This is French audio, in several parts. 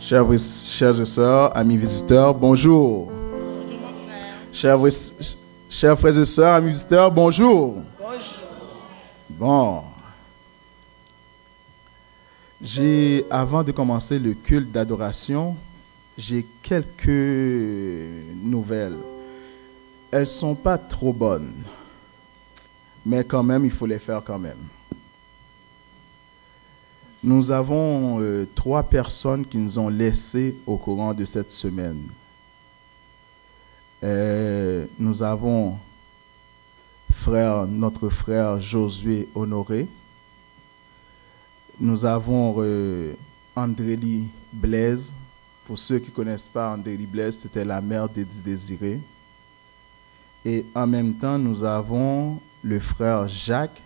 Chers et sœurs, amis visiteurs, bonjour. Chers frères et sœurs, amis visiteurs, bonjour. Bon. Avant de commencer le culte d'adoration, j'ai quelques nouvelles. Elles ne sont pas trop bonnes, mais quand même, il faut les faire quand même. Nous avons 3 personnes qui nous ont laissés au courant de cette semaine. Nous avons notre frère Josué Honoré. Nous avons Andrélie Blaise. Pour ceux qui ne connaissent pas Andrélie Blaise, c'était la mère d'Eddie Désiré. Et en même temps, nous avons le frère Jacques.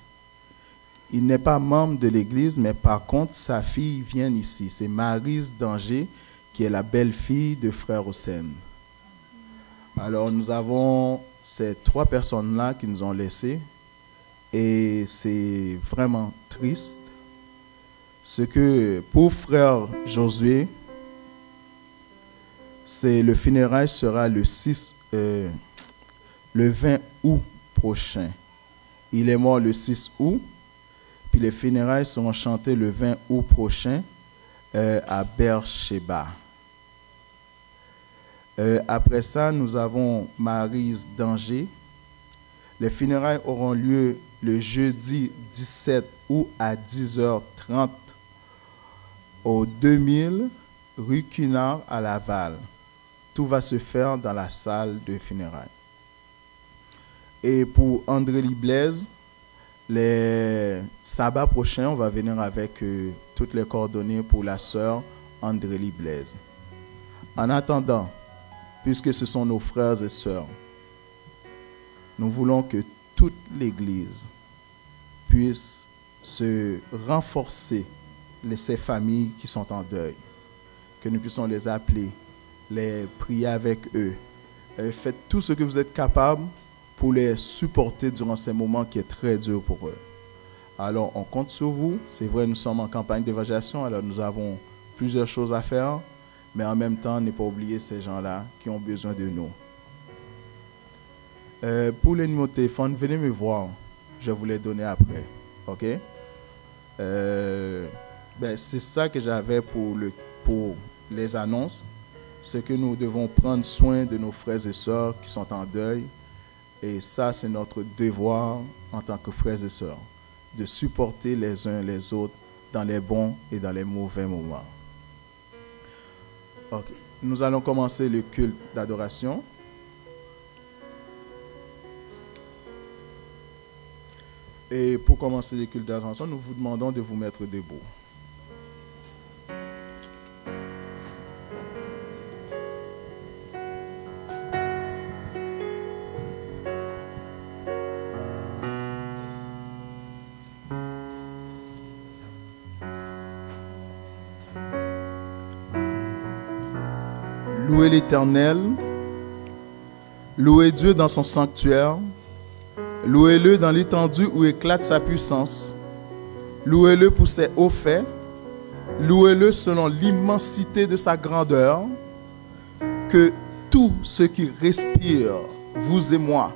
Il n'est pas membre de l'église, mais par contre, sa fille vient ici. C'est Maryse Danger, qui est la belle-fille de frère Hossein. Alors, nous avons ces 3 personnes-là qui nous ont laissés. Et c'est vraiment triste. Ce que, pour frère Josué, le funérail sera le 20 août prochain. Il est mort le 6 août. Puis les funérailles seront chantées le 20 août prochain à Beersheba. Après ça, nous avons Maryse Danger. Les funérailles auront lieu le jeudi 17 août à 10h30 au 2000 rue Cunard à Laval. Tout va se faire dans la salle de funérailles. Et pour Andrélie Blaise, les sabbats prochains, on va venir avec toutes les coordonnées pour la sœur Andrélie Blaise. En attendant, puisque ce sont nos frères et sœurs, nous voulons que toute l'Église puisse se renforcer, ces familles qui sont en deuil, que nous puissions les appeler, les prier avec eux. Faites tout ce que vous êtes capables pour les supporter durant ces moments qui est très dur pour eux. Alors, on compte sur vous. C'est vrai, nous sommes en campagne d'évangélisation, alors nous avons plusieurs choses à faire, mais en même temps, ne pas oublier ces gens-là qui ont besoin de nous. Pour les numéros de téléphone, venez me voir. Je vais vous les donner après. OK? C'est ça que j'avais pour les annonces. C'est que nous devons prendre soin de nos frères et sœurs qui sont en deuil. Et ça, c'est notre devoir en tant que frères et sœurs, de supporter les uns les autres dans les bons et dans les mauvais moments. Okay. Nous allons commencer le culte d'adoration. Et pour commencer le culte d'adoration, nous vous demandons de vous mettre debout. Louez l'Éternel, louez Dieu dans son sanctuaire, louez-le dans l'étendue où éclate sa puissance, louez-le pour ses hauts faits, louez-le selon l'immensité de sa grandeur, que tout ce qui respire, vous et moi,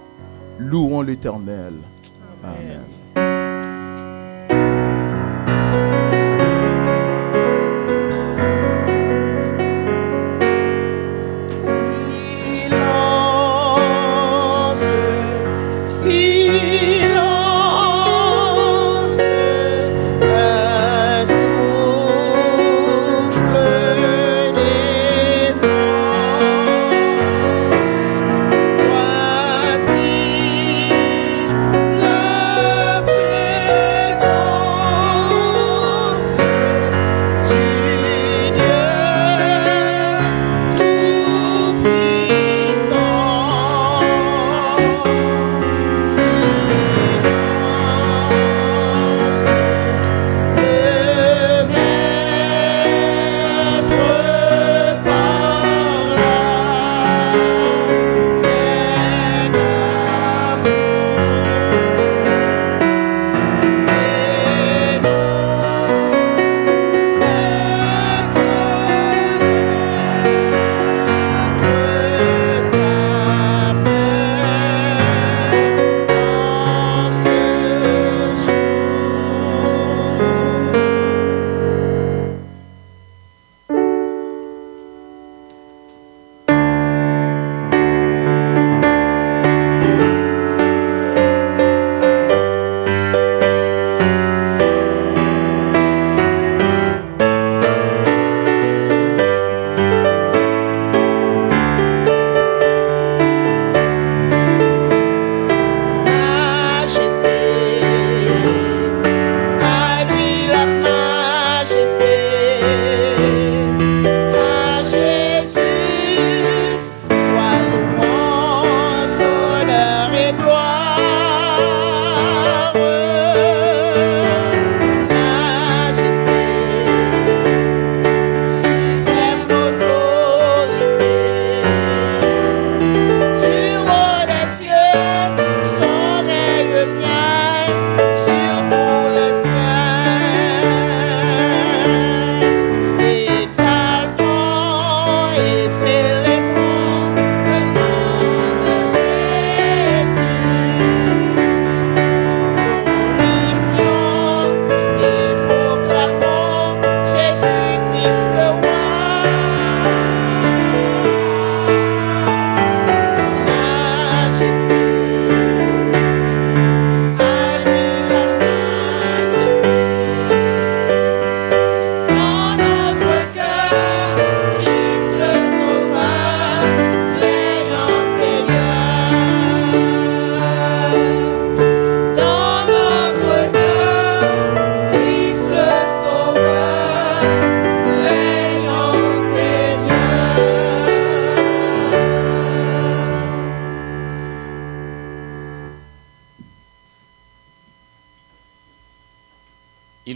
louons l'Éternel. Amen. Voici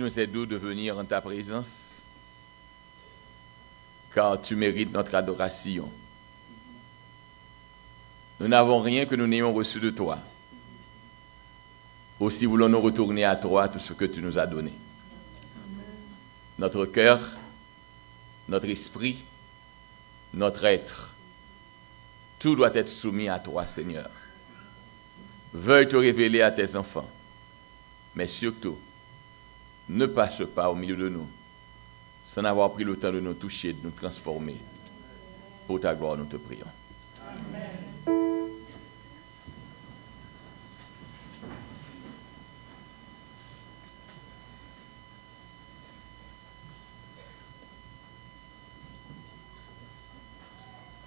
nous est doux de venir en ta présence, car tu mérites notre adoration. Nous n'avons rien que nous n'ayons reçu de toi. Aussi voulons-nous retourner à toi tout ce que tu nous as donné. Amen. Notre cœur, notre esprit, notre être, tout doit être soumis à toi, Seigneur. Veuille te révéler à tes enfants, mais surtout, ne passe pas au milieu de nous sans avoir pris le temps de nous toucher, de nous transformer. Pour ta gloire, nous te prions. Amen.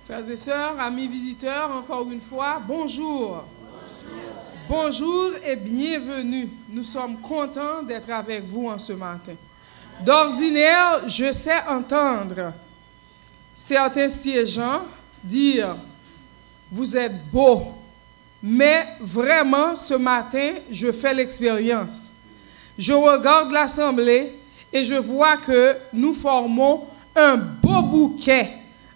Frères et sœurs, amis visiteurs, encore une fois, bonjour. Bonjour et bienvenue. Nous sommes contents d'être avec vous en ce matin. D'ordinaire, je sais entendre certains siégeants dire « Vous êtes beaux ». Mais vraiment, ce matin, je fais l'expérience. Je regarde l'assemblée et je vois que nous formons un beau bouquet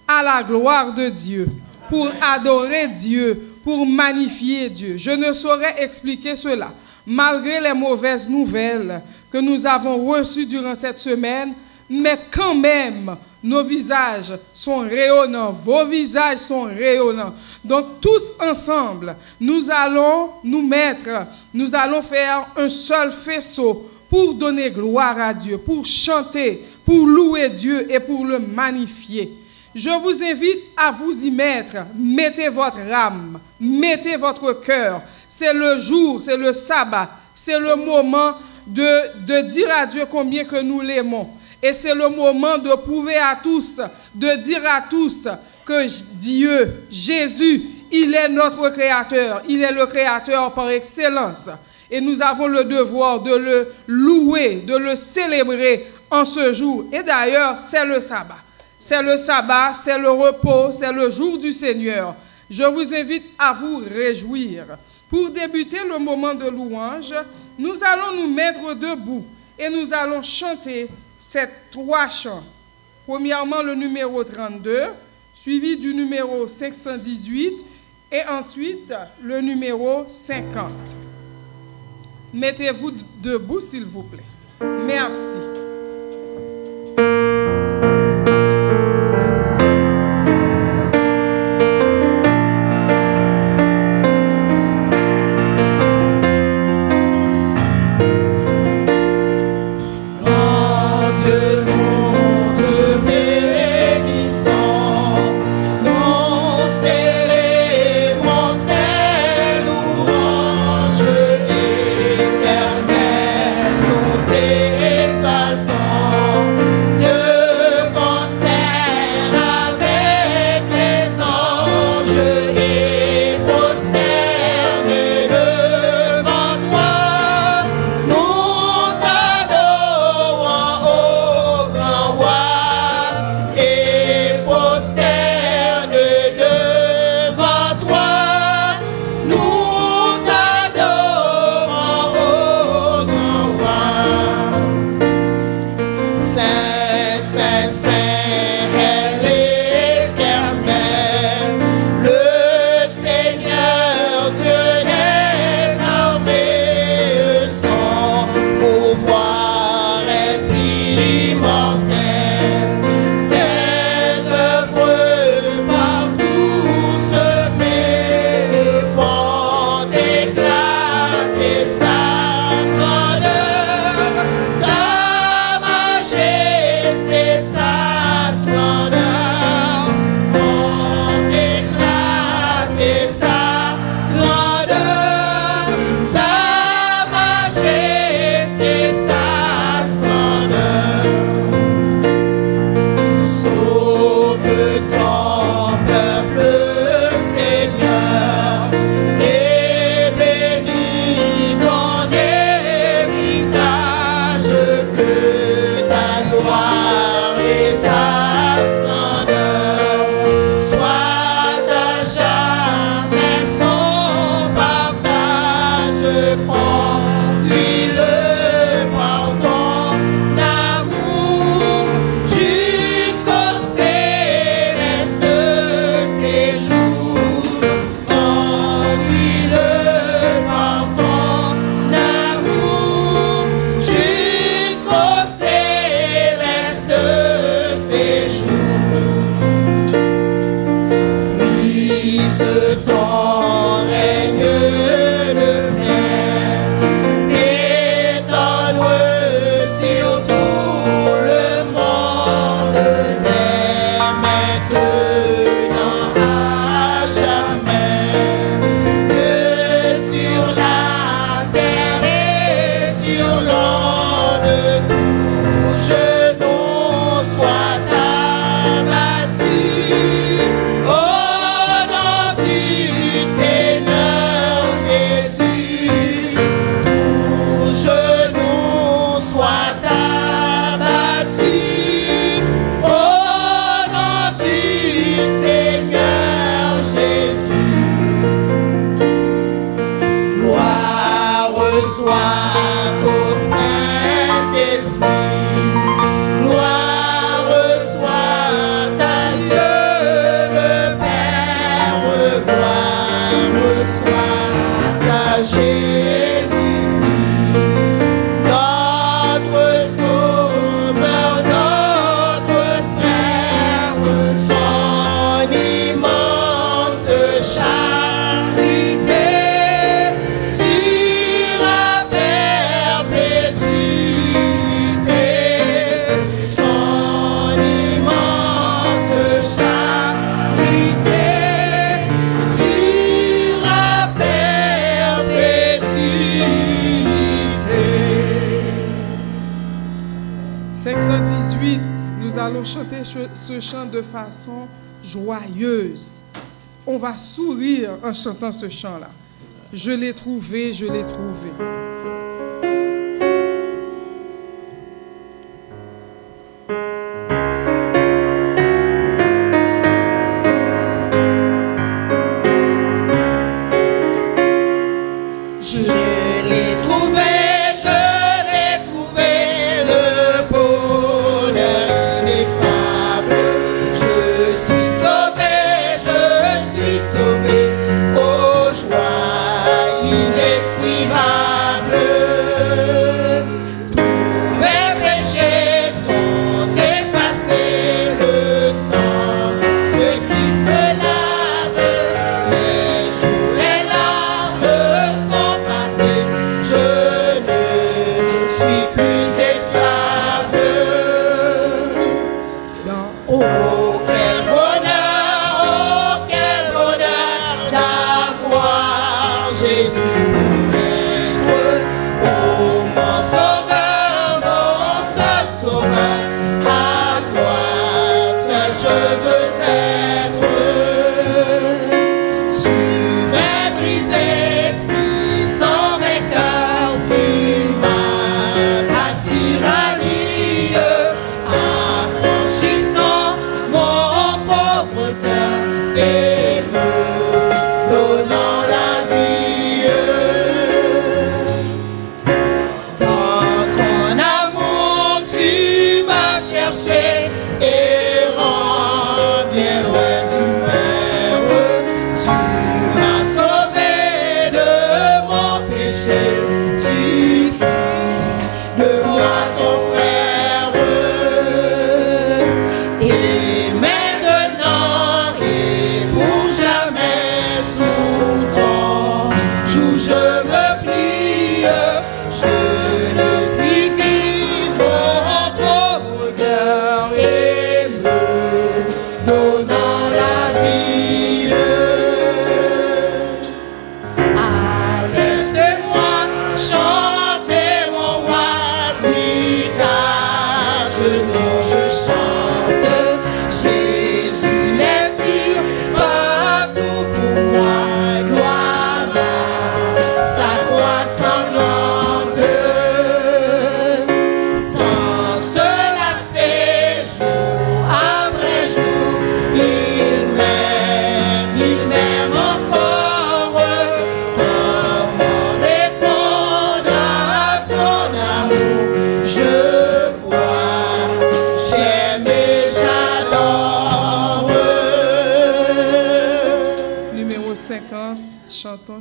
à la gloire de Dieu, pour adorer Dieu, pour magnifier Dieu. Je ne saurais expliquer cela. Malgré les mauvaises nouvelles que nous avons reçues durant cette semaine, mais quand même, nos visages sont rayonnants, vos visages sont rayonnants. Donc tous ensemble, nous allons nous allons faire un seul faisceau pour donner gloire à Dieu, pour chanter, pour louer Dieu et pour le magnifier. Je vous invite à vous y mettre. Mettez votre âme, mettez votre cœur. C'est le jour, c'est le sabbat, c'est le moment de dire à Dieu combien que nous l'aimons. Et c'est le moment de prouver à tous, de dire à tous que Dieu, Jésus, il est notre Créateur. Il est le Créateur par excellence. Et nous avons le devoir de le louer, de le célébrer en ce jour. Et d'ailleurs, c'est le sabbat. C'est le sabbat, c'est le repos, c'est le jour du Seigneur. Je vous invite à vous réjouir. Pour débuter le moment de louange, nous allons nous mettre debout et nous allons chanter ces 3 chants. Premièrement, le numéro 32, suivi du numéro 518 et ensuite le numéro 50. Mettez-vous debout, s'il vous plaît. Merci. Éternel, nous t'exaltons. allons chanter ce chant de façon joyeuse. On va sourire en chantant ce chant-là. Je l'ai trouvé, je l'ai trouvé.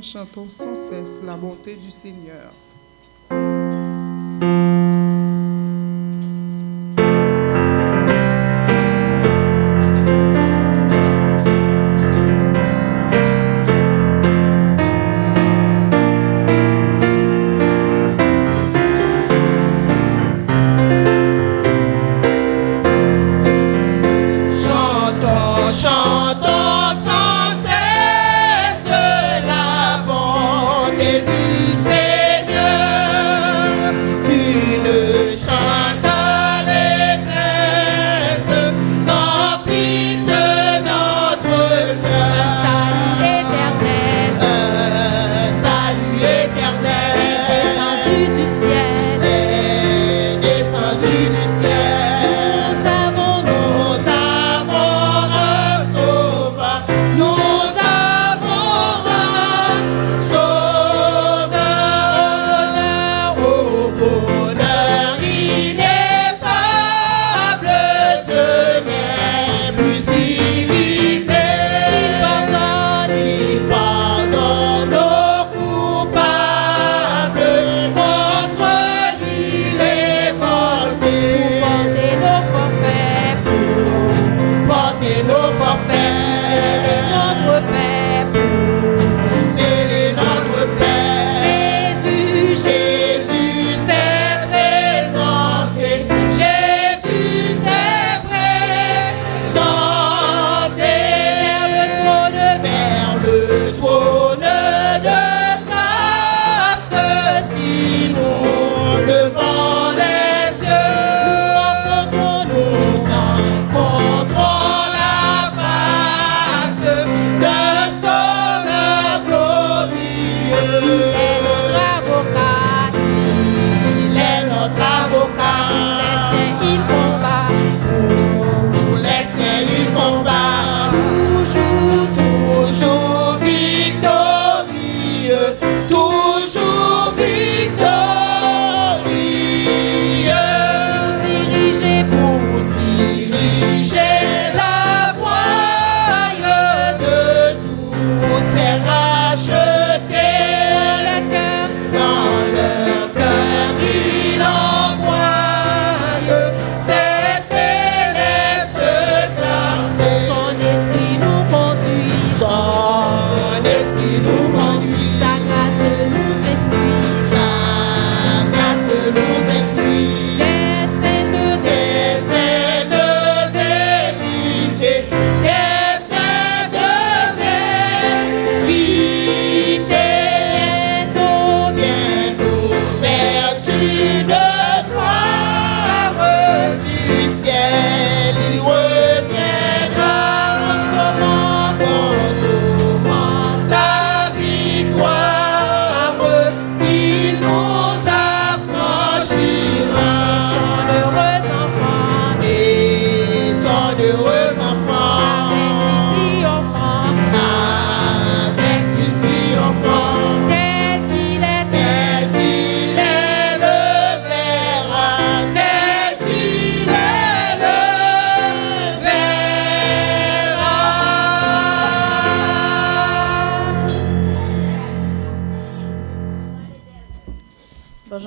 Chantons sans cesse la bonté du Seigneur. Nous avons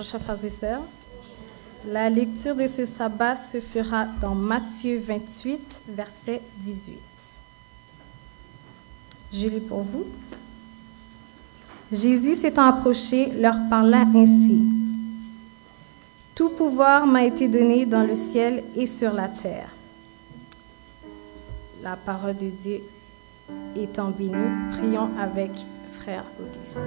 Bonjour, chers frères et sœurs. La lecture de ce sabbat se fera dans Matthieu 28, verset 18. Je lis pour vous. Jésus s'étant approché, leur parla ainsi. « Tout pouvoir m'a été donné dans le ciel et sur la terre. » La parole de Dieu étant bénie, prions avec Frère Auguste.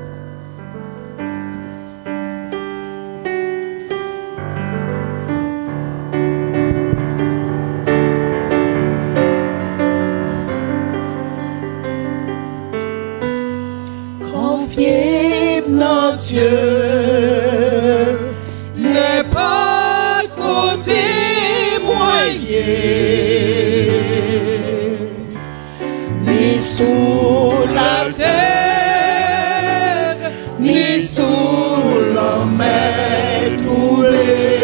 Confiez-moi en Dieu, n'est pas côté moyen, ni sous la terre, ni sous la mer troublée,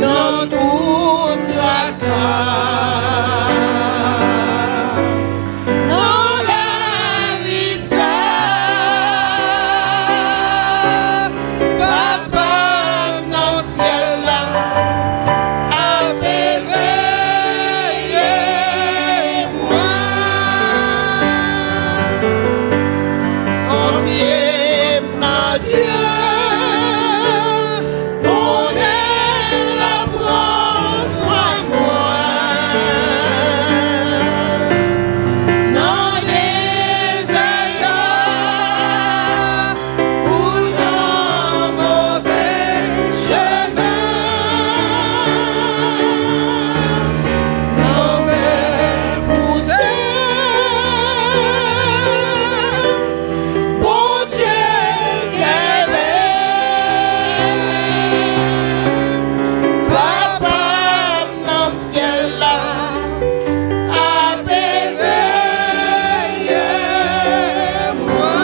dans toute la cave, dans la vie ça, papa dans le ciel là, avait veillé moi. Confiez-moi Dieu, on est là, prends soin de moi. Dans les ailleurs ou dans mauvais chemin, dans mes poussées, bon Dieu qu'elle est, papa dans le ciel là, avait veillé moi.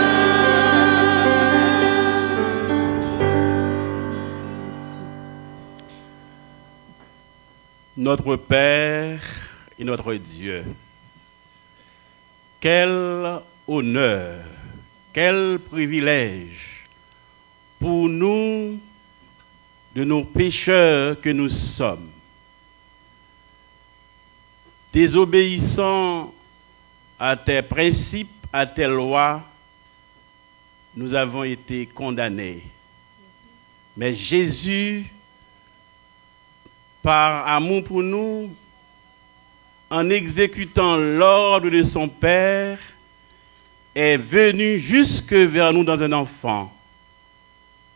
Notre Père et notre Dieu, quel honneur, quel privilège pour nous, de nos pécheurs que nous sommes, désobéissant à tes principes, à tes lois, nous avons été condamnés. Mais Jésus, par amour pour nous, en exécutant l'ordre de son Père, est venu jusque vers nous dans un enfant,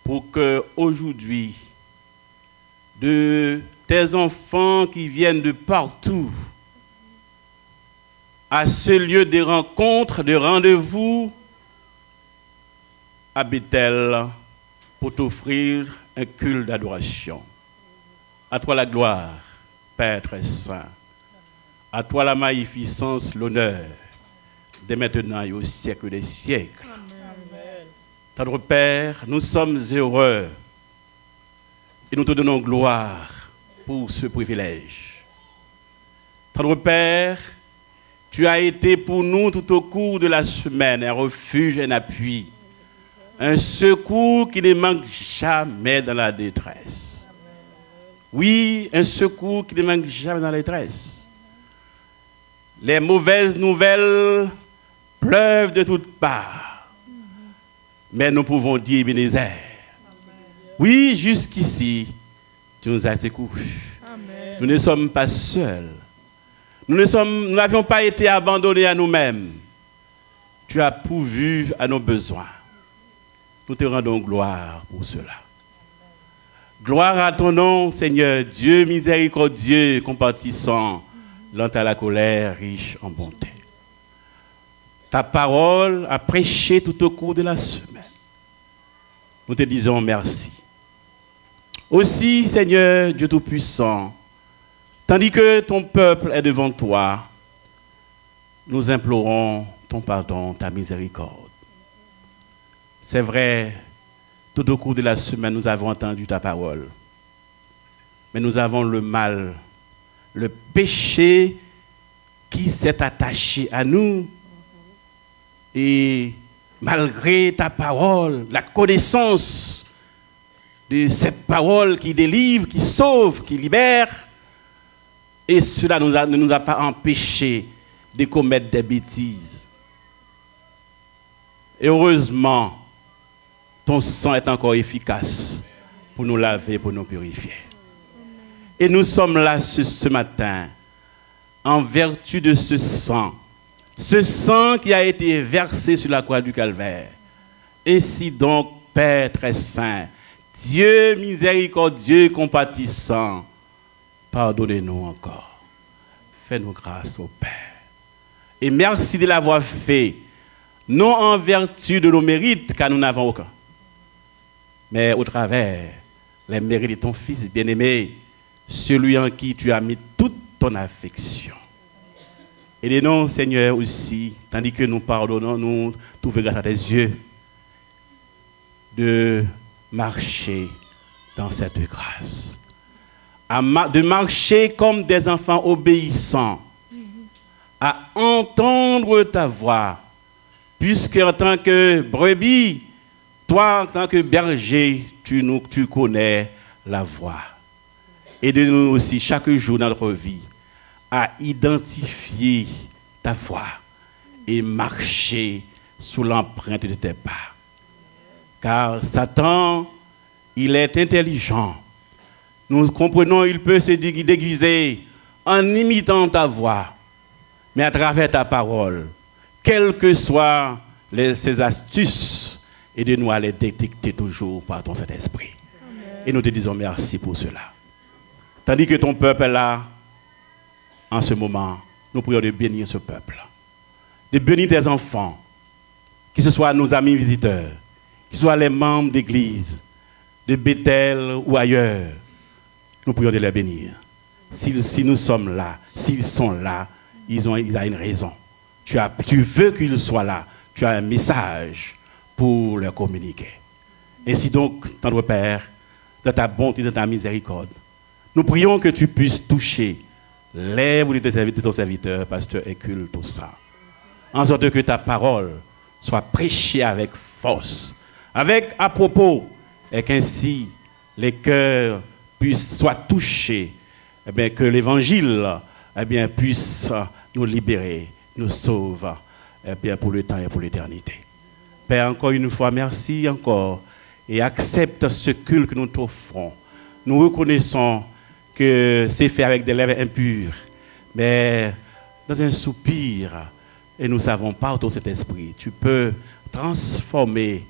pour que aujourd'hui, de tes enfants qui viennent de partout, à ce lieu de rencontre, de rendez-vous, à Bethel, pour t'offrir un culte d'adoration. À toi la gloire, Père très saint. À toi la magnificence, l'honneur, dès maintenant et au siècle des siècles. Tendre Père, nous sommes heureux et nous te donnons gloire pour ce privilège. Tendre Père, tu as été pour nous tout au cours de la semaine un refuge, un appui, un secours qui ne manque jamais dans la détresse. Oui, un secours qui ne manque jamais dans la détresse. Les mauvaises nouvelles pleuvent de toutes parts. Mais nous pouvons dire, Ebenezer, oui, jusqu'ici, tu nous as secourus. Nous ne sommes pas seuls. Nous n'avions pas été abandonnés à nous-mêmes. Tu as pourvu à nos besoins. Nous te rendons gloire pour cela. Gloire à ton nom, Seigneur, Dieu miséricordieux, compatissant, lent à la colère, riche en bonté. Ta parole a prêché tout au cours de la semaine. Nous te disons merci. Aussi, Seigneur, Dieu Tout-Puissant, tandis que ton peuple est devant toi, nous implorons ton pardon, ta miséricorde. C'est vrai, tout au cours de la semaine, nous avons entendu ta parole. Mais nous avons le mal, le péché qui s'est attaché à nous. Et malgré ta parole, la connaissance de cette parole qui délivre, qui sauve, qui libère. Et cela ne nous a pas empêchés de commettre des bêtises. Et heureusement, ton sang est encore efficace pour nous laver, pour nous purifier. Et nous sommes là ce matin en vertu de ce sang qui a été versé sur la croix du Calvaire. Ainsi donc, Père très saint, Dieu miséricordieux, compatissant, pardonnez-nous encore. Fais-nous grâce au Père. Et merci de l'avoir fait, non en vertu de nos mérites, car nous n'avons aucun, mais au travers les mérites de ton Fils bien-aimé, celui en qui tu as mis toute ton affection. Aidez-nous, Seigneur, aussi, tandis que nous pardonnons, nous trouvons grâce à tes yeux, de marcher dans cette grâce. De marcher comme des enfants obéissants, à entendre ta voix, puisque en tant que brebis, toi, en tant que berger, tu connais la voix. Aide-nous aussi chaque jour dans notre vie à identifier ta voix et marcher sous l'empreinte de tes pas. Car Satan, il est intelligent. Nous comprenons, il peut se déguiser en imitant ta voix, mais à travers ta parole, quelles que soient ses astuces, aide-nous à les détecter toujours par ton Saint-Esprit. Et nous te disons merci pour cela. Tandis que ton peuple est là, en ce moment, nous prions de bénir ce peuple, de bénir tes enfants, que ce soit nos amis visiteurs, que ce soit les membres d'église, de Bethel ou ailleurs. Nous prions de les bénir. Si nous sommes là, s'ils sont là, ils ont une raison. Tu veux qu'ils soient là. Tu as un message pour leur communiquer. Ainsi donc, tendre Père, dans ta bonté, dans ta miséricorde, nous prions que tu puisses toucher lèvres de ton serviteur, pasteur Hercule Toussaint, en sorte que ta parole soit prêchée avec force, avec à propos, et qu'ainsi les cœurs soient touchés, et bien, que l'évangile puisse nous libérer, nous sauver pour le temps et pour l'éternité. Père, encore une fois, merci encore et accepte ce culte que nous t'offrons. Nous reconnaissons que c'est fait avec des lèvres impures, mais dans un soupir, et nous savons par ton Saint-Esprit, tu peux transformer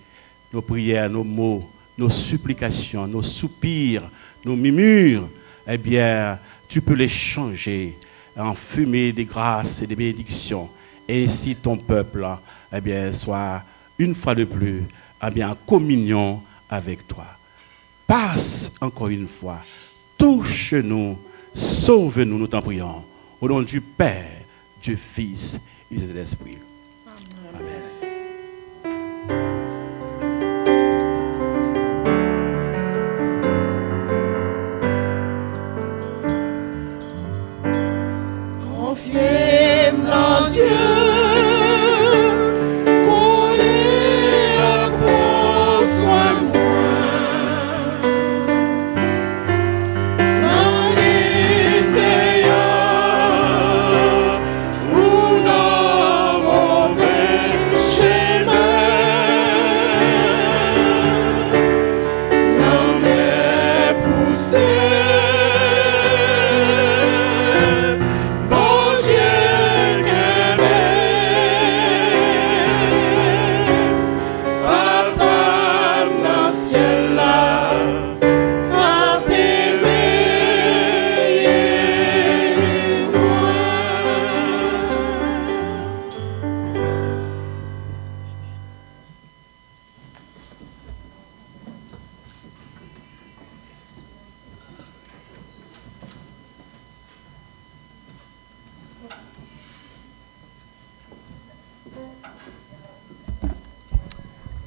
nos prières, nos mots, nos supplications, nos soupirs, nos murmures, eh bien, tu peux les changer en fumée des grâces et des bénédictions. Et ainsi ton peuple, eh bien, soit une fois de plus, eh bien, en communion avec toi. Passe encore une fois. Touche-nous, sauve-nous, nous t'en prions. Au nom du Père, du Fils et de l'Esprit. Amen. Confiez en Dieu.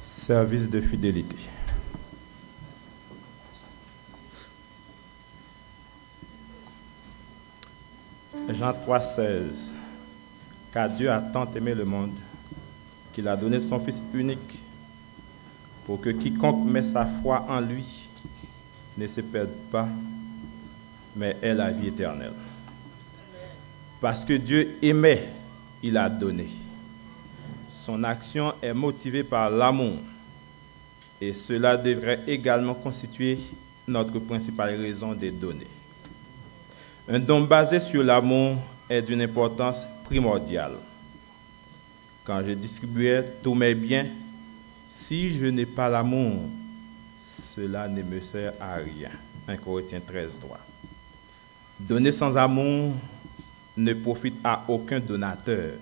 Service de fidélité. Jean 3,16. Car Dieu a tant aimé le monde qu'il a donné son Fils unique pour que quiconque met sa foi en lui ne se perde pas, mais ait la vie éternelle. Parce que Dieu aimait, il a donné. Son action est motivée par l'amour, et cela devrait également constituer notre principale raison de donner. Un don basé sur l'amour est d'une importance primordiale. Quand je distribuais tous mes biens, si je n'ai pas l'amour, cela ne me sert à rien. 1 Corinthiens 13, 3. Donner sans amour ne profite à aucun donateur,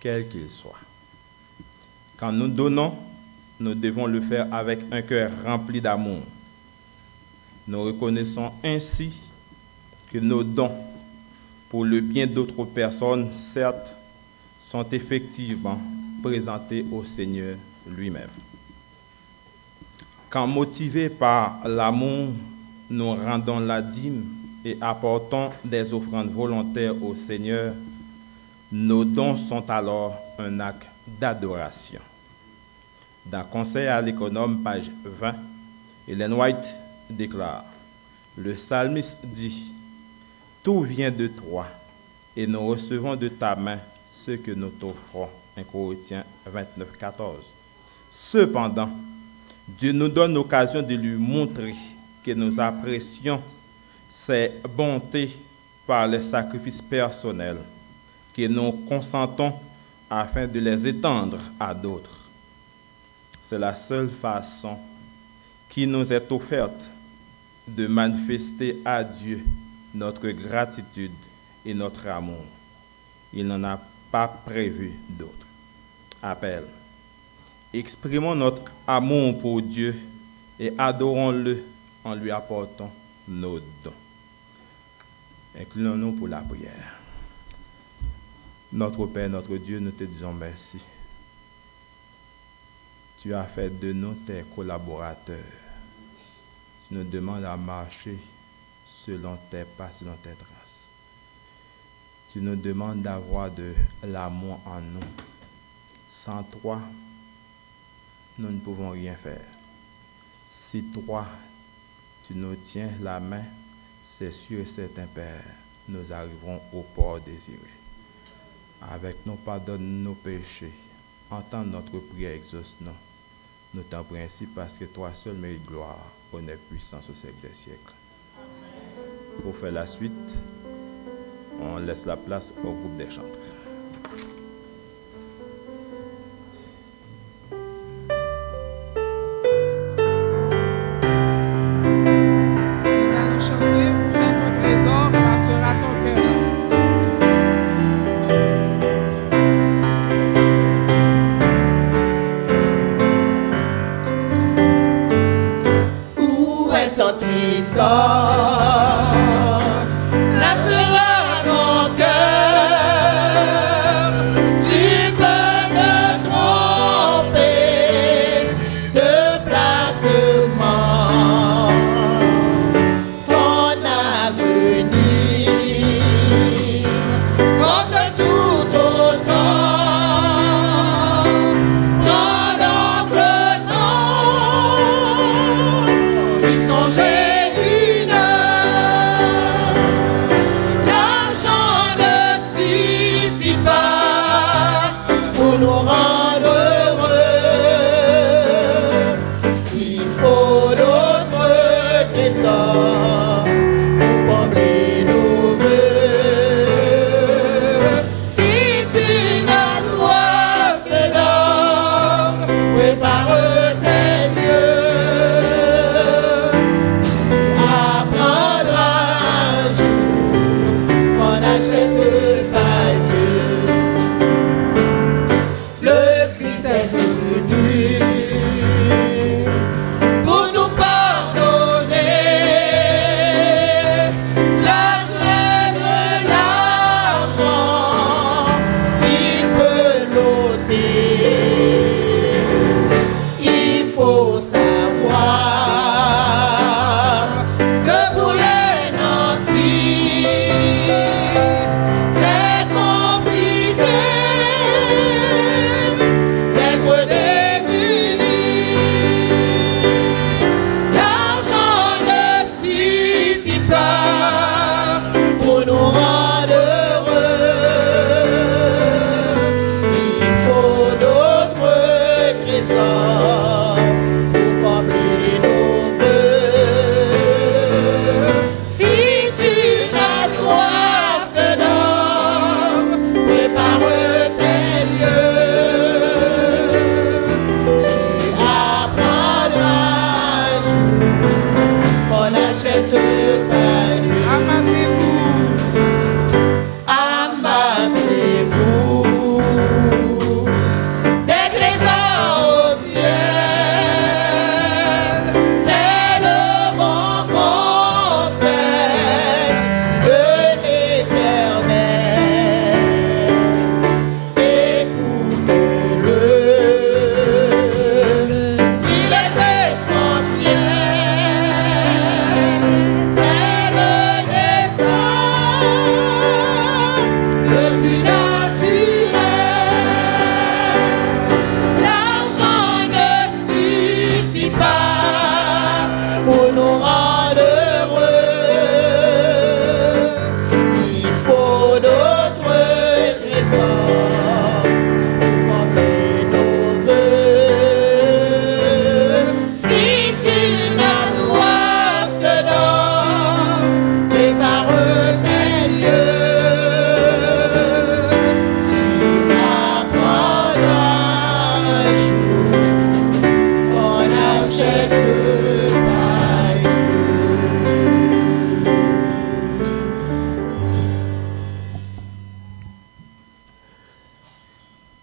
quel qu'il soit. Quand nous donnons, nous devons le faire avec un cœur rempli d'amour. Nous reconnaissons ainsi que nos dons pour le bien d'autres personnes, certes, sont effectivement présentés au Seigneur lui-même. Quand motivés par l'amour, nous rendons la dîme et apportons des offrandes volontaires au Seigneur, nos dons sont alors un acte d'adoration. Dans Conseil à l'économe, page 20, Ellen White déclare, le psalmiste dit, « Tout vient de toi, et nous recevons de ta main ce que nous t'offrons. » 1 Corinthiens 29, 14. Cependant, Dieu nous donne l'occasion de lui montrer que nous apprécions ses bontés par les sacrifices personnels, que nous consentons afin de les étendre à d'autres. C'est la seule façon qui nous est offerte de manifester à Dieu notre gratitude et notre amour. Il n'en a pas prévu d'autre. Appel. Exprimons notre amour pour Dieu et adorons-le en lui apportant nos dons. Inclinons-nous pour la prière. Notre Père, notre Dieu, nous te disons merci. Tu as fait de nous tes collaborateurs. Tu nous demandes à marcher selon tes pas, selon tes traces. Tu nous demandes d'avoir de l'amour en nous. Sans toi, nous ne pouvons rien faire. Si toi, tu nous tiens la main, c'est sûr et certain, Père, nous arriverons au port désiré. Avec nous, pardonne nos péchés. Entends notre prière, exauce-nous. Nous t'en prions ainsi parce que toi seul mérites gloire, honneur, puissance au siècle des siècles. Pour faire la suite, on laisse la place au groupe des chantres.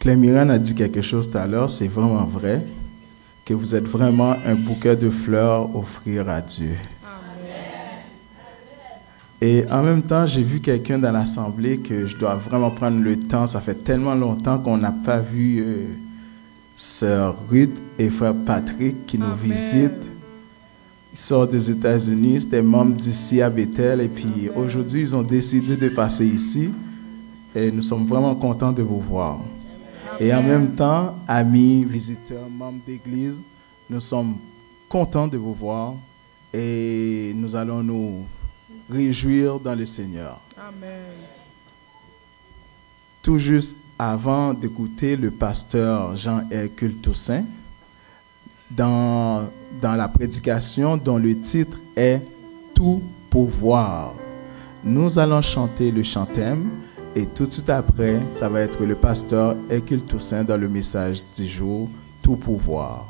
Claire Miran a dit quelque chose tout à l'heure, c'est vraiment vrai, que vous êtes vraiment un bouquet de fleurs à offrir à Dieu. Et en même temps, j'ai vu quelqu'un dans l'assemblée que je dois vraiment prendre le temps. Ça fait tellement longtemps qu'on n'a pas vu Sœur Ruth et Frère Patrick qui nous visitent. Ils sortent des États-Unis, c'était membres d'ici à Bethel. Et puis aujourd'hui, ils ont décidé de passer ici. Et nous sommes vraiment contents de vous voir. Et en même temps, amis, visiteurs, membres d'église, nous sommes contents de vous voir. Et nous allons nous réjouir dans le Seigneur. Amen. Tout juste avant d'écouter le pasteur Jean-Hercule Toussaint, dans la prédication dont le titre est « Tout pouvoir », nous allons chanter le chantème et tout de suite après, ça va être le pasteur Hercule Toussaint dans le message du jour « Tout pouvoir ».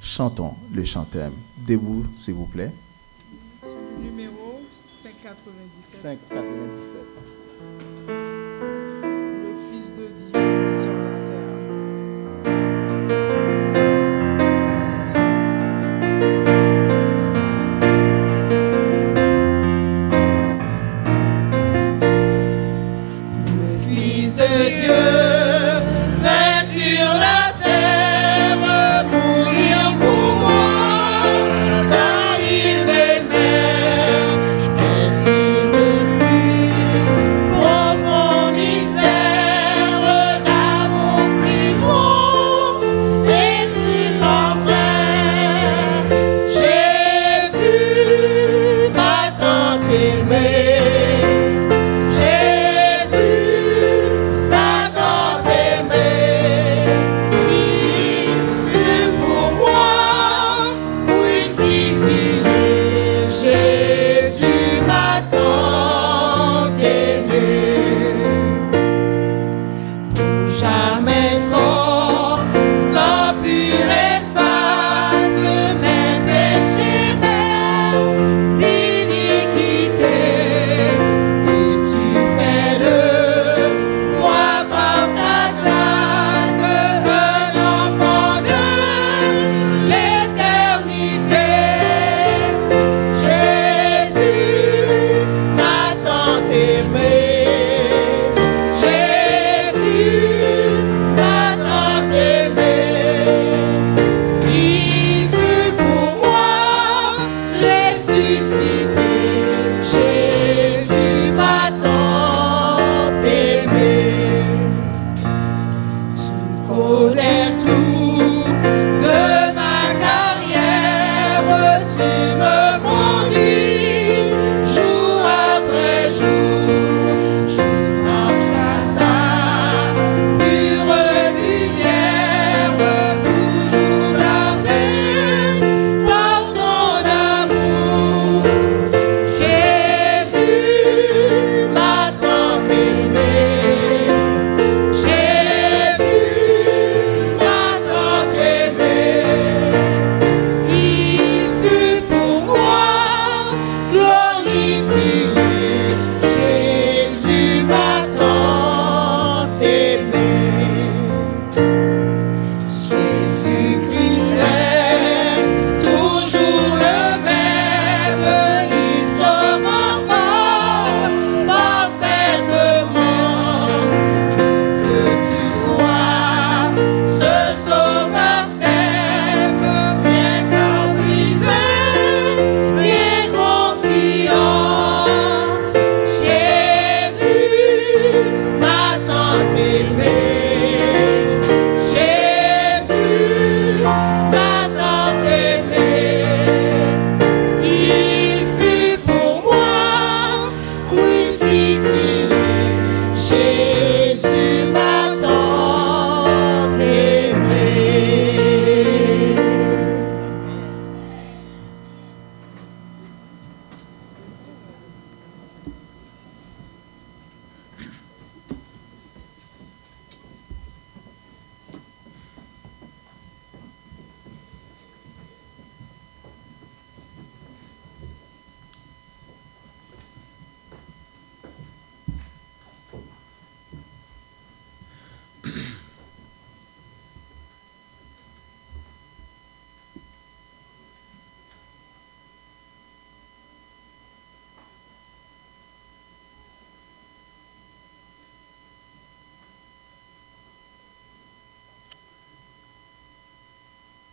Chantons le chantème. Debout, s'il vous plaît. Numéro 597. 597. Le Fils de Dieu vient sur la terre. Le Fils de Dieu vint sur la terre mourir pour moi, car il m'aimait. Ainsi le plus profond mystère d'amour si grand et si parfait. Jésus m'a tant aimé. Jésus m'a tant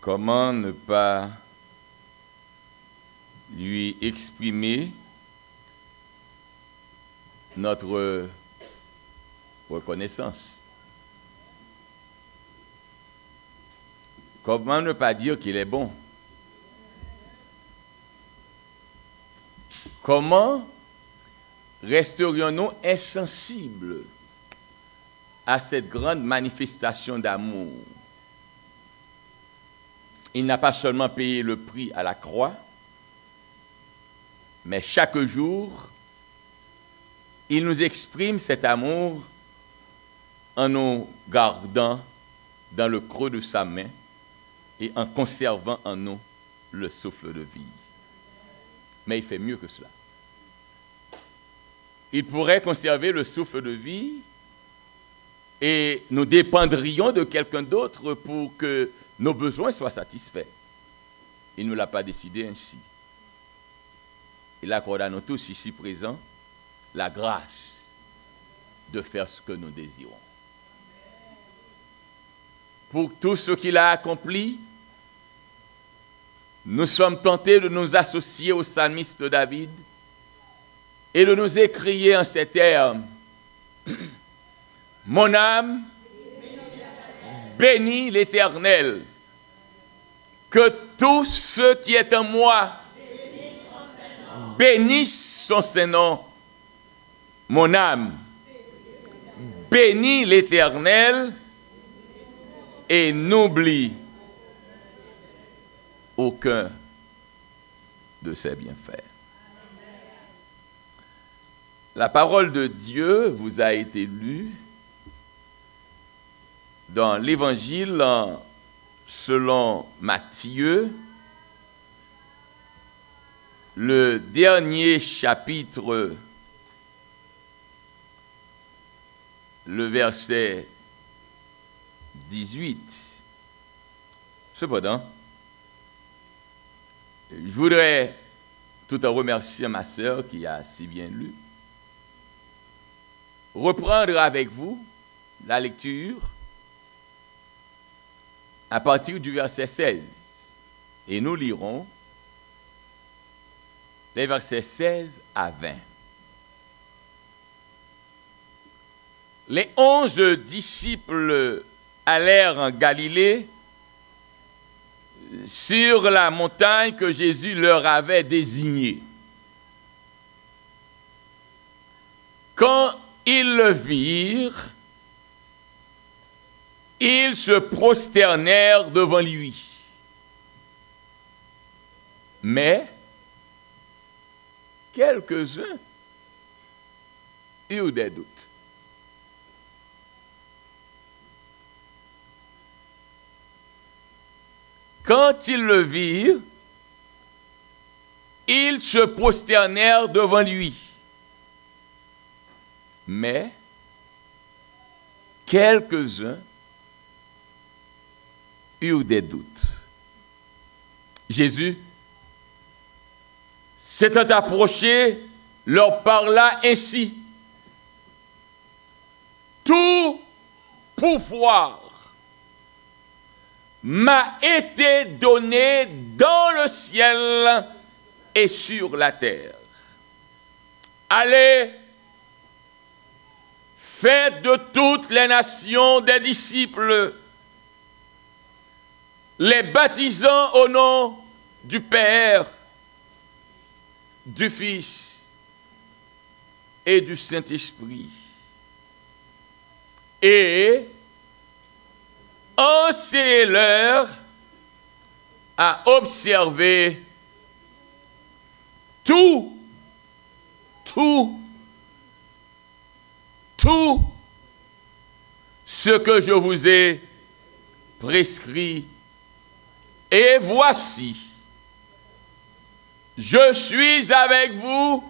Comment ne pas lui exprimer notre reconnaissance? Comment ne pas dire qu'il est bon? Comment resterions-nous insensibles à cette grande manifestation d'amour? Il n'a pas seulement payé le prix à la croix, mais chaque jour, il nous exprime cet amour en nous gardant dans le creux de sa main et en conservant en nous le souffle de vie. Mais il fait mieux que cela. Il pourrait conserver le souffle de vie et nous dépendrions de quelqu'un d'autre pour que nos besoins soient satisfaits. Il ne l'a pas décidé ainsi. Il accorde à nous tous ici présents la grâce de faire ce que nous désirons. Pour tout ce qu'il a accompli, nous sommes tentés de nous associer au psalmiste David et de nous écrier en ces termes. Mon âme bénit l'Éternel, que tout ce qui est en moi bénisse son Saint-Nom. Mon âme bénit l'Éternel et n'oublie aucun de ses bienfaits. La parole de Dieu vous a été lue dans l'Évangile selon Matthieu, le dernier chapitre, le verset 18. Cependant, je voudrais, tout en remerciant ma sœur qui a si bien lu, reprendre avec vous la lecture à partir du verset 16. Et nous lirons les versets 16 à 20. Les 11 disciples allèrent en Galilée sur la montagne que Jésus leur avait désignée. Quand ils le virent, ils se prosternèrent devant lui. Mais quelques-uns eurent des doutes. Quand ils le virent, ils se prosternèrent devant lui. Mais quelques-uns eurent des doutes. Jésus, s'étant approché, leur parla ainsi. Tout pouvoir m'a été donné dans le ciel et sur la terre. Allez, faites de toutes les nations des disciples, les baptisant au nom du Père, du Fils et du Saint-Esprit. Et enseignez-leur à observer tout ce que je vous ai prescrit. Et voici, je suis avec vous